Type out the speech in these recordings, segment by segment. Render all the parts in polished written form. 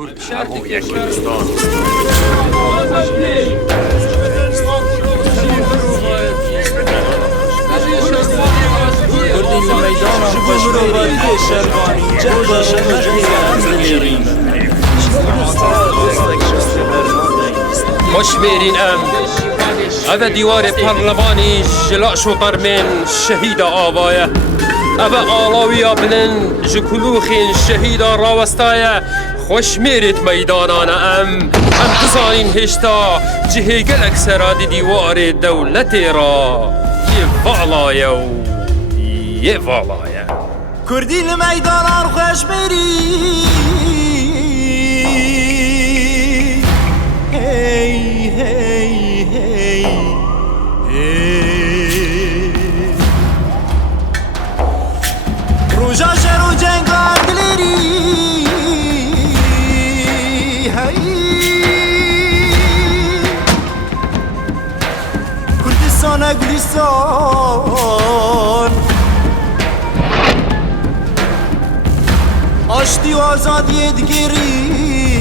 هوی کردستان کردین لمیدان خوشبری شروانی جنگ شروجنگان خوشبرین اوه دیوار پارلمانی جلا شطر من شهید آوایه اوه آلاویا بلن جکلوخین شهید راوستایه خوش میرید میدانان هم بزانین هشتا جهه گلک سراد دیوار دولت را یه والایه و یه والایه کردین میدان خوشبری هی هی هی هی روژا شروع جنگان دلیری کردستان گلستان آشتی و آزادی دیگری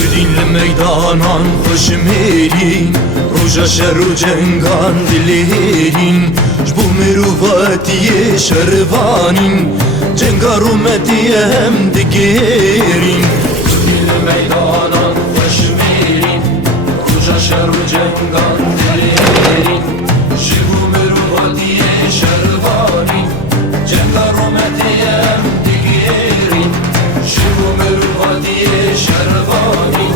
کردین لمیدانان خوش میرین روژا شر و جنگان دلیرین جبو مروفاتی شروانین جنگا رومتی هم دگیرین کردین لمیدانان خوش میرین روژا شر و جنگان دلیرین جبو مروفاتی شروانین جنگا رومتی هم دگیرین جبو مروفاتی شروانین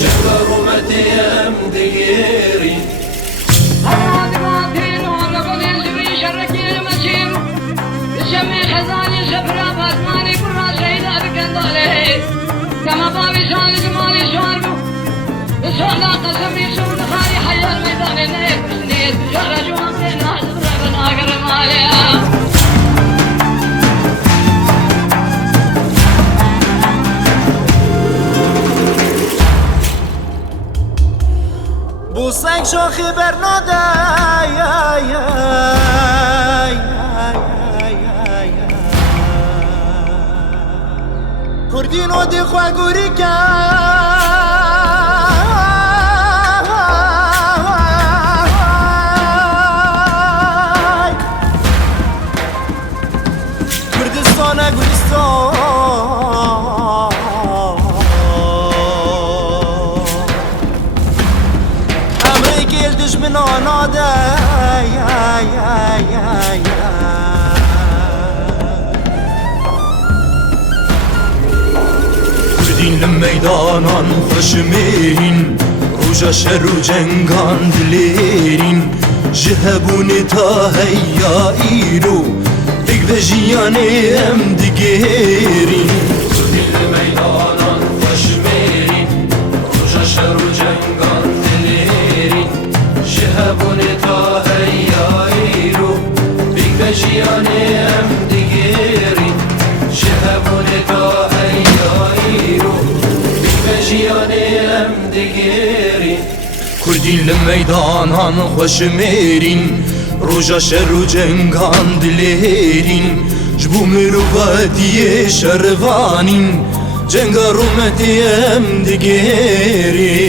جنگا رومتی هم دگیرین كما بابي شان جمالي شاربو صحنا قسمي سود خالي حي الميدان النيل بسنيد شرجوا في الناس ضربنا قرب عليها بوسنگ شاخی برناده کردین و دی خواه گوری کردستان گلستان امریکا دشمنان آده کردین لمیدانان خوش میرین روژا شر و جنگان دلیرین جهبون تا هیا ایرو دیگ به جیانی هم دگیرین کردین لمیدانان خوش میرین روژا شر و جنگان دلیرین جهبون تا هیا ایرو دیگ به جیانی هم دگیرین جهبون تا هیا ایرو دیگ به جیانی هم دگیرین کردین لمیدانان خوش میرین روژا شر و جنگان دلیرین جبو مروفاتی شروانین جنگا رومتی هم دگیرین